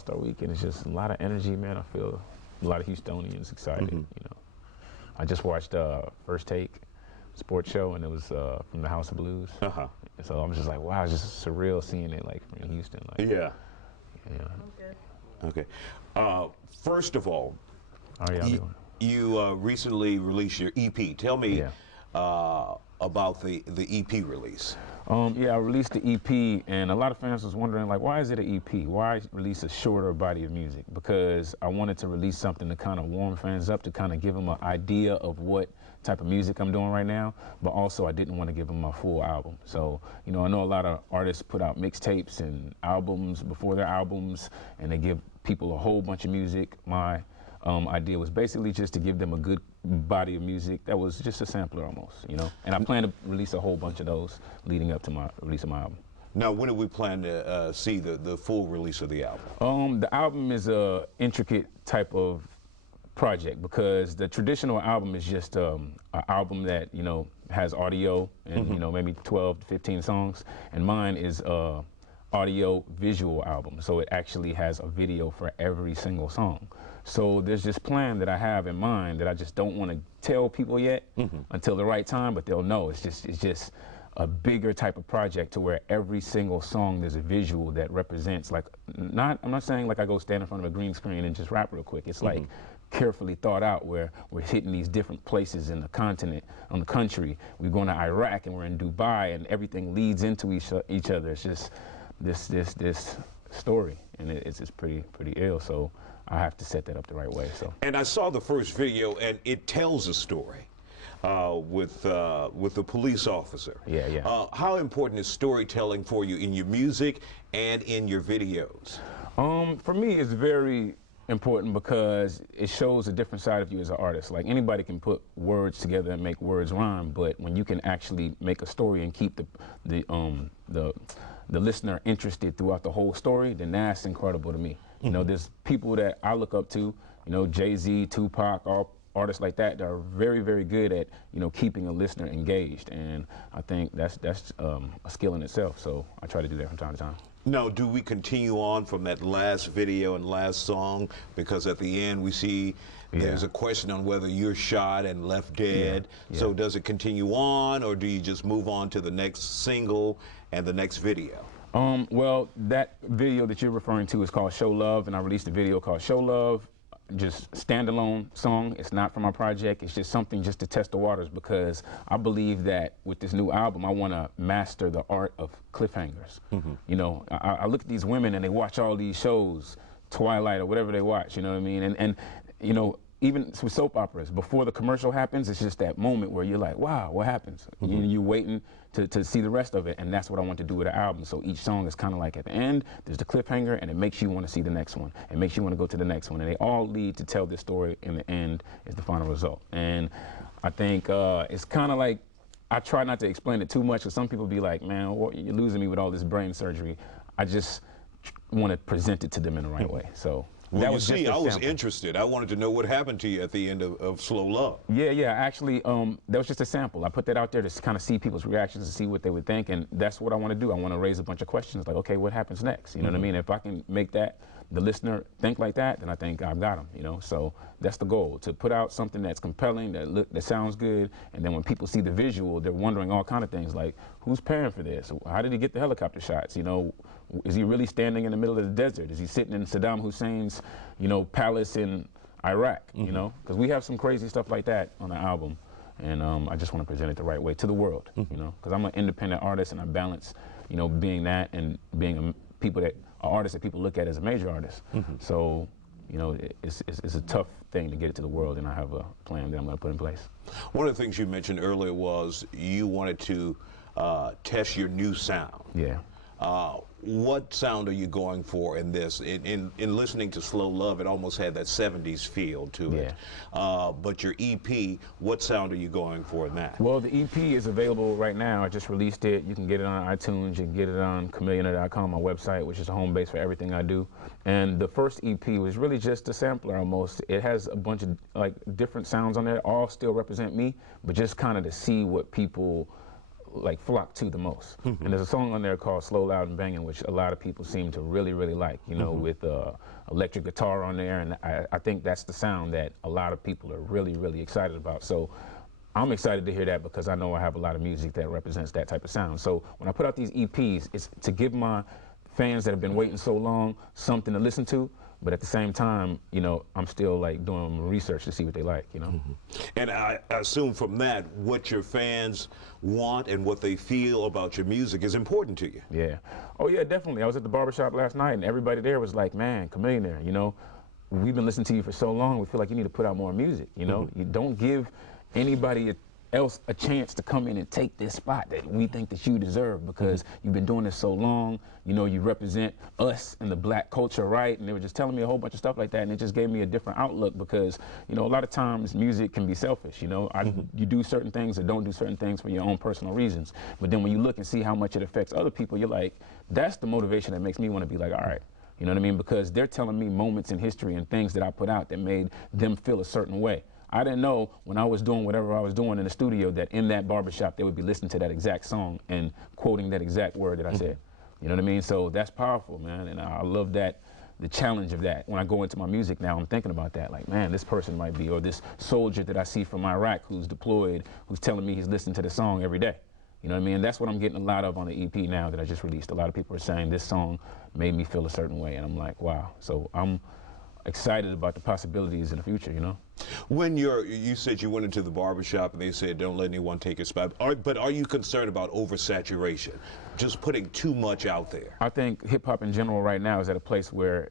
All-Star Weekend is just a lot of energy, man. I feel a lot of Houstonians excited, you know. I just watched First Take sports show, and it was from the House of Blues. And so I was just like, wow, it's just surreal seeing it like from Houston. Like, Yeah. Okay. Okay. First of all, how y'all doing? You recently released your EP. Tell me about the EP release. Yeah, I released the EP, and a lot of fans was wondering, like, why is it an EP? Why release a shorter body of music? Because I wanted to release something to kind of warm fans up, to kind of give them an idea of what type of music I'm doing right now, but also I didn't want to give them my full album. So, you know, I know a lot of artists put out mixtapes and albums before their albums, and they give people a whole bunch of music. My idea was basically just to give them a good body of music that was just a sampler almost, you know. And I plan to release a whole bunch of those leading up to my release of my album. Now, when do we plan to see the full release of the album? The album is a intricate type of project, because the traditional album is just an album that, you know, has audio and, you know, maybe 12 to 15 songs. And mine is a audio visual album, so it actually has a video for every single song. So there's this plan that I have in mind that I just don't want to tell people yet until the right time, but they'll know. It's just a bigger type of project, to where every single song there's a visual that represents, like, I'm not saying like I go stand in front of a green screen and just rap real quick. It's like carefully thought out, where we're hitting these different places in the continent, on the country. We're going to Iraq and we're in Dubai, and everything leads into each other. It's just this story, and it's pretty ill. So I have to set that up the right way. So. And I saw the first video, and it tells a story with the police officer. Yeah. How important is storytelling for you in your music and in your videos? For me, it's very important, because it shows a different side of you as an artist. Like, anybody can put words together and make words rhyme, but when you can actually make a story and keep the listener interested throughout the whole story, then that's incredible to me. You know, there's people that I look up to, you know, Jay-Z, Tupac, all artists like that are very, very good at, you know, keeping a listener engaged. And I think that's a skill in itself. So I try to do that from time to time. Now, do we continue on from that last video and last song? Because at the end we see there's a question on whether you're shot and left dead. So does it continue on, or do you just move on to the next single and the next video? Well, that video that you're referring to is called Show Love, and I released a video called Show Love. Just standalone song. It's not for my project. It's just something just to test the waters, because I believe that with this new album, I want to master the art of cliffhangers. You know, I look at these women and they watch all these shows, Twilight or whatever they watch, you know what I mean? And you know, even with soap operas, before the commercial happens, it's just that moment where you're like, wow, what happens? You're waiting to see the rest of it, and that's what I want to do with the album. So each song is kind of like, at the end, there's the cliffhanger, and it makes you want to see the next one. It makes you want to go to the next one, and they all lead to tell this story, in the end is the final result. And I think it's kind of like, I try not to explain it too much, because some people be like, man, you're losing me with all this brain surgery. I just want to present it to them in the right way. So. Well, that you was see, just I was interested. I wanted to know what happened to you at the end of Slow Love. Yeah. Actually, that was just a sample. I put that out there to kind of see people's reactions and see what they would think, and that's what I want to do. I want to raise a bunch of questions, like, okay, what happens next? You know what I mean? If I can make the listener think like that, then I think I've got them, you know? So that's the goal, to put out something that's compelling, that sounds good, and then when people see the visual, they're wondering all kind of things, like, who's paying for this? How did he get the helicopter shots? You know, is he really standing in the middle of the desert? Is he sitting in Saddam Hussein's, you know, palace in Iraq, you know? Because we have some crazy stuff like that on the album, and I just want to present it the right way to the world, you know? Because I'm an independent artist, and I balance, you know, being that and being an artist that people look at as a major artist. So, you know, it's a tough thing to get it to the world, and I have a plan that I'm going to put in place. One of the things you mentioned earlier was you wanted to test your new sound. Yeah. What sound are you going for in this? In listening to Slow Love, it almost had that 70s feel to it. But your EP, what sound are you going for in that? Well, the EP is available right now. I just released it. You can get it on iTunes. You can get it on Chamillionaire.com, my website, which is a home base for everything I do. And the first EP was really just a sampler almost. It has a bunch of like different sounds on there, all still represent me, but just kind of to see what people like flock to the most. And there's a song on there called Slow, Loud, and Banging, which a lot of people seem to really, really like, you know, with electric guitar on there. And I think that's the sound that a lot of people are really, really excited about. So I'm excited to hear that because I know I have a lot of music that represents that type of sound. So when I put out these EPs, it's to give my fans that have been waiting so long something to listen to, but at the same time, you know, I'm still like doing research to see what they like, you know. And I assume from that, what your fans want and what they feel about your music is important to you. Yeah. Oh yeah, definitely. I was at the barbershop last night and everybody there was like, man, Chamillionaire, you know, we've been listening to you for so long, we feel like you need to put out more music, you know. You don't give anybody else a chance to come in and take this spot that we think that you deserve because you've been doing this so long, you know, you represent us and the black culture, right? And they were just telling me a whole bunch of stuff like that, and it just gave me a different outlook because, you know, a lot of times music can be selfish, you know. You do certain things or don't do certain things for your own personal reasons, but then when you look and see how much it affects other people, you're like, that's the motivation that makes me want to be like, all right, you know what I mean? Because they're telling me moments in history and things that I put out that made them feel a certain way. I didn't know when I was doing whatever I was doing in the studio that in that barbershop they would be listening to that exact song and quoting that exact word that I said. You know what I mean? So that's powerful, man, and I love that, the challenge of that. When I go into my music now, I'm thinking about that, like, man, this person might be, or this soldier that I see from Iraq who's deployed, who's telling me he's listening to the song every day. You know what I mean? That's what I'm getting a lot of on the EP now that I just released. A lot of people are saying this song made me feel a certain way, and I'm like, wow. So I'm excited about the possibilities in the future, you know? When you said you went into the barbershop and they said don't let anyone take your spot, but are you concerned about oversaturation, just putting too much out there? I think hip-hop in general right now is at a place where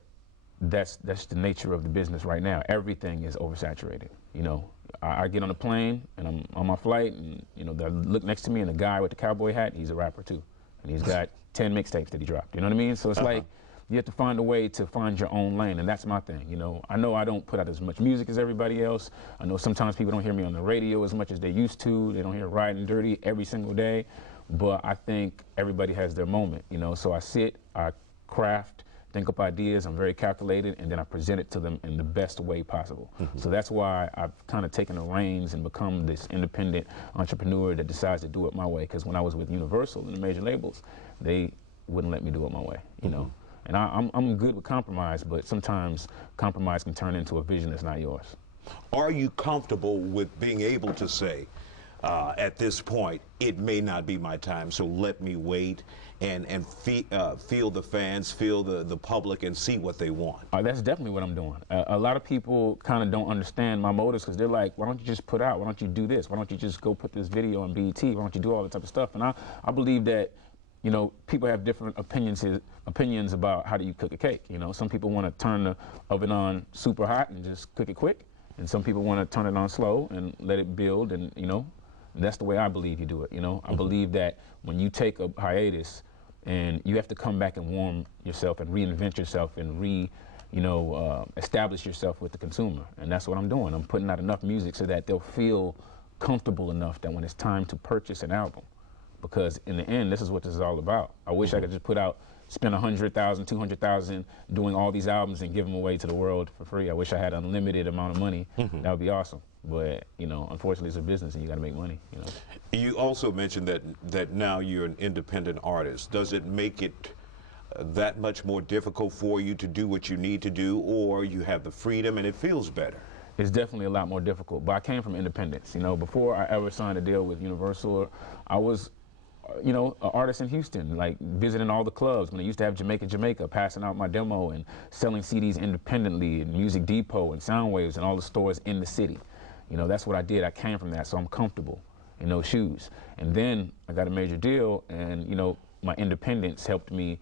that's the nature of the business right now. Everything is oversaturated, you know? I get on a plane and I'm on my flight and, you know, they look next to me and the guy with the cowboy hat, he's a rapper too. And he's got 10 mixtapes that he dropped, you know what I mean? So it's like, you have to find a way to find your own lane, and that's my thing, you know. I know I don't put out as much music as everybody else. I know sometimes people don't hear me on the radio as much as they used to. They don't hear Riding Dirty every single day, but I think everybody has their moment, you know. So I sit, I craft, think up ideas, I'm very calculated, and then I present it to them in the best way possible. So that's why I've kind of taken the reins and become this independent entrepreneur that decides to do it my way, because when I was with Universal and the major labels, they wouldn't let me do it my way, you know. And I'm good with compromise, but sometimes compromise can turn into a vision that's not yours. Are you comfortable with being able to say, at this point, it may not be my time, so let me wait and feel the fans, feel the public, and see what they want? That's definitely what I'm doing. A lot of people kind of don't understand my motives because they're like, why don't you just put out? Why don't you do this? Why don't you just go put this video on BET? Why don't you do all that type of stuff? And I believe that, you know, people have different opinions about how do you cook a cake. You know, some people want to turn the oven on super hot and just cook it quick, and some people want to turn it on slow and let it build, and, you know, that's the way I believe you do it, you know. I believe that when you take a hiatus and you have to come back and warm yourself and reinvent yourself and establish yourself with the consumer, and that's what I'm doing. I'm putting out enough music so that they'll feel comfortable enough that when it's time to purchase an album, because in the end, this is what this is all about. I wish I could just spend $100,000, $200,000 doing all these albums and give them away to the world for free. I wish I had an unlimited amount of money. That would be awesome. But, you know, unfortunately, it's a business and you got to make money, you know. You also mentioned that now you're an independent artist. Does it make it that much more difficult for you to do what you need to do, or you have the freedom and it feels better? It's definitely a lot more difficult, but I came from independence. You know, before I ever signed a deal with Universal, I was, you know, an artist in Houston, like visiting all the clubs when I used to have Jamaica, passing out my demo and selling CDs independently in Music Depot and Soundwaves and all the stores in the city. You know, that's what I did. I came from that, so I'm comfortable in those shoes. And then I got a major deal, and, you know, my independence helped me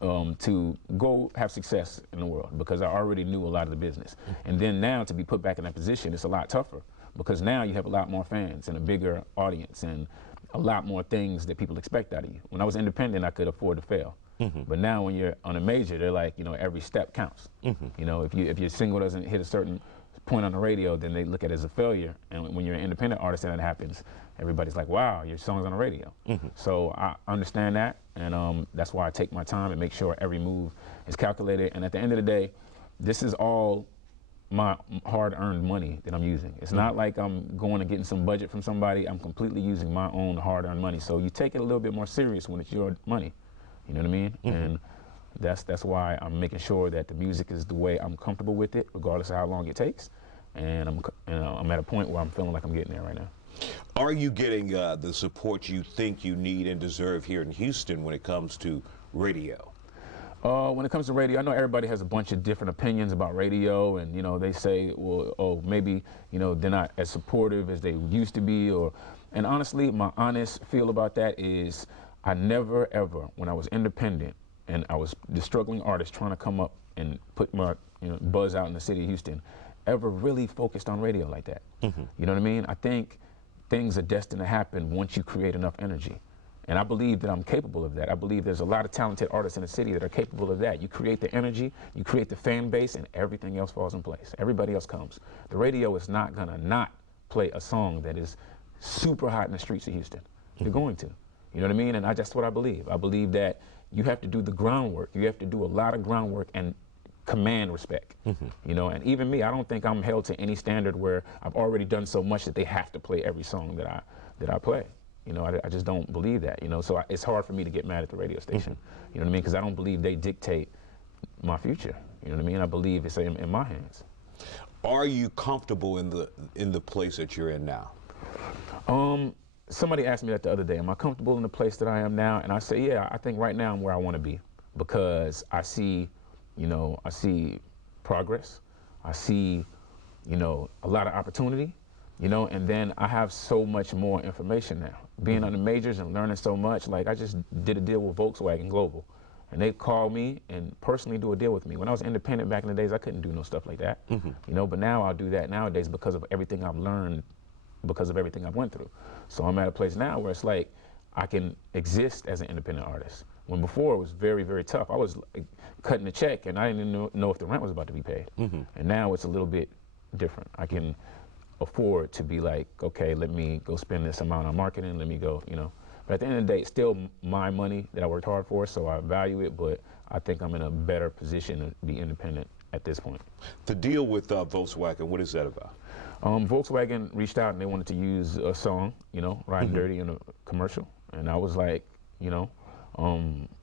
to go have success in the world because I already knew a lot of the business. And then now to be put back in that position, it's a lot tougher because now you have a lot more fans and a bigger audience and a lot more things that people expect out of you. When I was independent, I could afford to fail. But now when you're on a major, they're like, you know, every step counts. You know, if your single doesn't hit a certain point on the radio, then they look at it as a failure. And when you're an independent artist and that happens, everybody's like, wow, your song's on the radio. So I understand that, and that's why I take my time and make sure every move is calculated. And at the end of the day, this is all my hard-earned money that I'm using. It's not like I'm going and getting some budget from somebody. I'm completely using my own hard-earned money. So you take it a little bit more serious when it's your money. You know what I mean? And that's why I'm making sure that the music is the way I'm comfortable with it, regardless of how long it takes. And I'm at a point where I'm feeling like I'm getting there right now. Are you getting the support you think you need and deserve here in Houston when it comes to radio? When it comes to radio, I know everybody has a bunch of different opinions about radio, and they say, well, oh, maybe they're not as supportive as they used to be, and honestly, my honest feel about that is I never ever, when I was independent and I was the struggling artist trying to come up and put my buzz out in the city of Houston, ever really focused on radio like that. You know what I mean? I think things are destined to happen once you create enough energy. And I believe that I'm capable of that. I believe there's a lot of talented artists in the city that are capable of that. You create the energy, you create the fan base, and everything else falls in place. Everybody else comes. The radio is not gonna not play a song that is super hot in the streets of Houston. They're going to. You know what I mean? And that's what I believe. I believe that you have to do the groundwork. You have to do a lot of groundwork and command respect. And even me, I don't think I'm held to any standard where I've already done so much that they have to play every song that I play. I just don't believe that, so it's hard for me to get mad at the radio station, you know what I mean, because I don't believe they dictate my future, you know what I mean. I believe it's in my hands. Are you comfortable in the place that you're in now? Somebody asked me that the other day, am I comfortable in the place that I am now? And I say, yeah, I think right now I'm where I want to be, because I see, I see progress, I see, a lot of opportunity. And then I have so much more information now. Being on the majors and learning so much, like I just did a deal with Volkswagen Global, and they called me and personally do a deal with me. When I was independent back in the days, I couldn't do no stuff like that, but now I'll do that nowadays because of everything I've learned, because of everything I've went through. So I'm at a place now where it's like I can exist as an independent artist. When before it was very, very tough. I was like, cutting a check and I didn't even know if the rent was about to be paid. And now it's a little bit different. I can afford to be like, okay, let me go spend this amount on marketing, let me go, But at the end of the day, it's still my money that I worked hard for, so I value it, but I think I'm in a better position to be independent at this point. The deal with Volkswagen, what is that about? Volkswagen reached out and they wanted to use a song, Riding Dirty in a commercial. And I was like,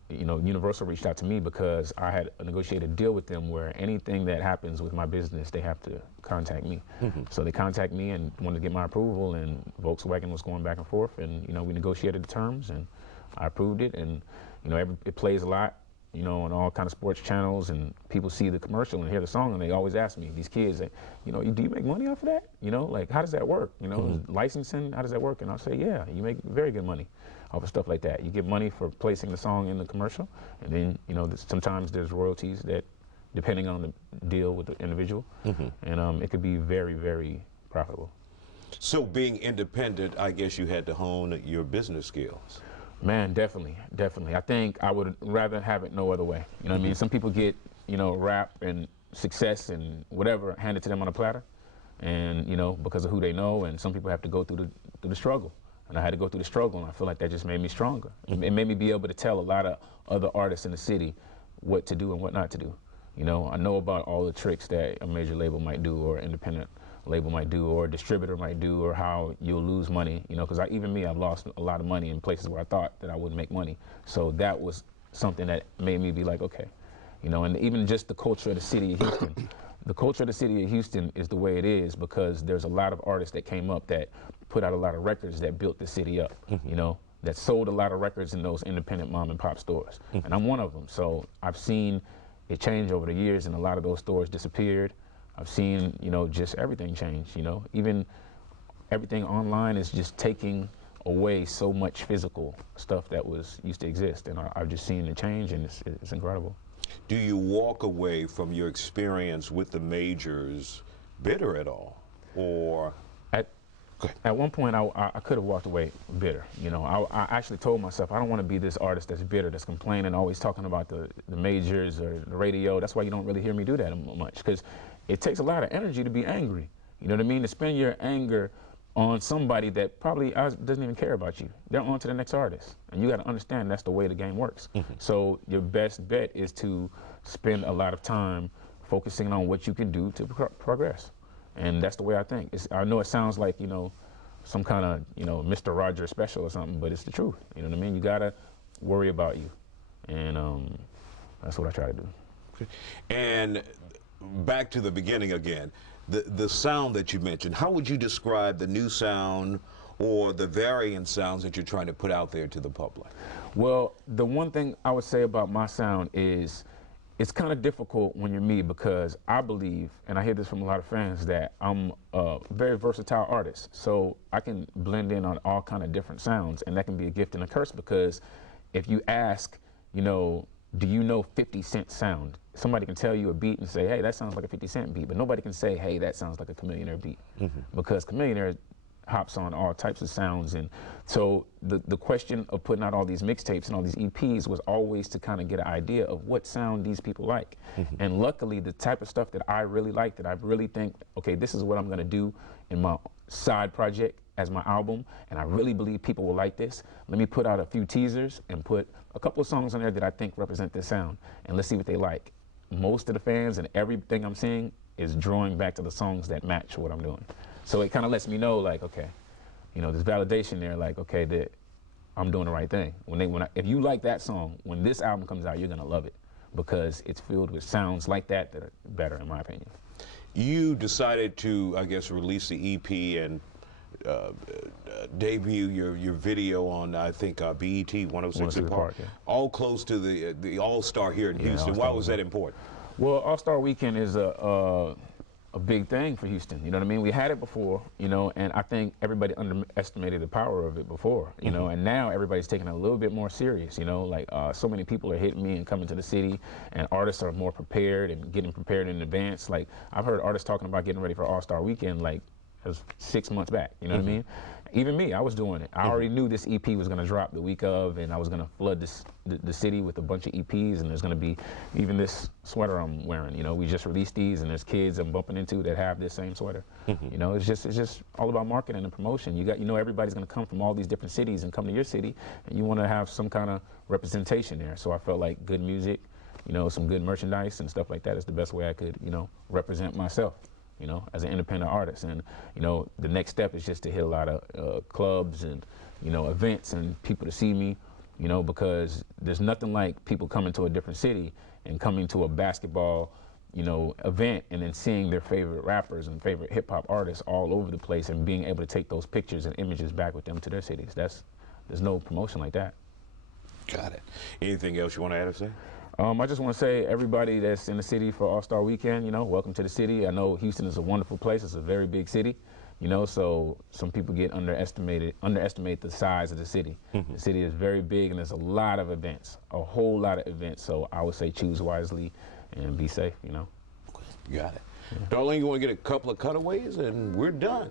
Universal reached out to me because I had negotiated a deal with them where anything that happens with my business, they have to contact me. So they contacted me and wanted to get my approval, and Volkswagen was going back and forth, and we negotiated the terms, and I approved it, and it plays a lot, on all kind of sports channels, and people see the commercial and hear the song, and they always ask me, these kids, do you make money off of that? Like how does that work? Licensing, how does that work? And I'll say, yeah, you make very good money off of stuff like that. You get money for placing the song in the commercial, and then sometimes there's royalties that, depending on the deal with the individual, and it could be very, very profitable. So being independent, I guess you had to hone your business skills. Man, definitely. I think I would rather have it no other way. You know what I mean? Some people get, rap and success and whatever handed to them on a platter, and because of who they know, and some people have to go through the struggle. And I had to go through the struggle, and I feel like that just made me stronger. It made me be able to tell a lot of other artists in the city what to do and what not to do. I know about all the tricks that a major label might do, or independent label might do, or a distributor might do, or how you'll lose money, because even me, I've lost a lot of money in places where I thought that I wouldn't make money. So that was something that made me be like, okay, and even just the culture of the city of Houston. The culture of the city of Houston is the way it is because there's a lot of artists that came up that put out a lot of records that built the city up, that sold a lot of records in those independent mom and pop stores. And I'm one of them. So I've seen it change over the years, and a lot of those stores disappeared. I've seen, just everything change, even everything online is just taking away so much physical stuff that used to exist. And I've just seen the change, and it's incredible. Do you walk away from your experience with the majors bitter at all? Or at one point, I could have walked away bitter. I actually told myself, I don't want to be this artist that's bitter, that's complaining, always talking about the majors or the radio. That's why you don't really hear me do that much, because it takes a lot of energy to be angry. You know what I mean? To spend your anger on somebody that probably doesn't even care about you. They're on to the next artist. And you got to understand that's the way the game works. So your best bet is to spend a lot of time focusing on what you can do to progress. And that's the way I think. I know it sounds like, you know, some kind of, you know, Mr. Rogers special or something, but it's the truth. You know what I mean? You gotta worry about you. And that's what I try to do. Okay. And back to the beginning again, the sound that you mentioned, how would you describe the new sound or the variant sounds that you're trying to put out there to the public? Well, the one thing I would say about my sound is it's kind of difficult when you're me, because I believe, and I hear this from a lot of fans, that I'm a very versatile artist. So I can blend in on all kind of different sounds, and that can be a gift and a curse, because if you ask, you know, do you know 50 Cent sound? Somebody can tell you a beat and say, hey, that sounds like a 50 Cent beat, but nobody can say, hey, that sounds like a Chamillionaire beat, because Chamillionaire hops on all types of sounds. And so the question of putting out all these mixtapes and all these EPs was always to kind of get an idea of what sound these people like. And luckily, the type of stuff that I really like, that I really think, okay, this is what I'm gonna do in my side project as my album, and I really believe people will like this. Let me put out a few teasers and put a couple of songs on there that I think represent this sound, and let's see what they like. Most of the fans and everything I'm seeing is drawing back to the songs that match what I'm doing. So it kind of lets me know, like, okay, you know, there's validation there, like, okay, that I'm doing the right thing. If you like that song, when this album comes out, you're gonna love it, because it's filled with sounds like that that are better, in my opinion. You decided to, I guess, release the EP and debut your video on, I think, BET 106 Park, yeah. all close to the All-Star here in Houston. Why was that important? Well, All-Star Weekend is a big thing for Houston. You know what I mean? We had it before, you know, and I think everybody underestimated the power of it before, you know, and now everybody's taking it a little bit more serious, you know, like so many people are hitting me and coming to the city, and artists are more prepared and getting prepared in advance. Like, I've heard artists talking about getting ready for All-Star Weekend, like, it was 6 months back, you know what I mean? Even me, I was doing it. I already knew this EP was gonna drop the week of, and I was gonna flood the city with a bunch of EPs, and there's gonna be even this sweater I'm wearing. You know, we just released these, and there's kids I'm bumping into that have this same sweater. You know, it's just all about marketing and promotion. You know, everybody's gonna come from all these different cities and come to your city, and you wanna have some kind of representation there. So I felt like good music, you know, some good merchandise and stuff like that is the best way I could, you know, represent myself, you know, as an independent artist. And, you know, the next step is just to hit a lot of clubs and, you know, events and people to see me, you know, because there's nothing like people coming to a different city and coming to a basketball, you know, event, and then seeing their favorite rappers and favorite hip hop artists all over the place, and being able to take those pictures and images back with them to their cities. There's no promotion like that. Got it. Anything else you want to add or say? I just want to say, everybody that's in the city for All-Star Weekend, you know, welcome to the city. I know Houston is a wonderful place. It's a very big city, you know, so some people underestimate the size of the city. The city is very big, and there's a lot of events, a whole lot of events. So I would say choose wisely and be safe, you know. Got it. Yeah. Darlene, you want to get a couple of cutaways, and we're done.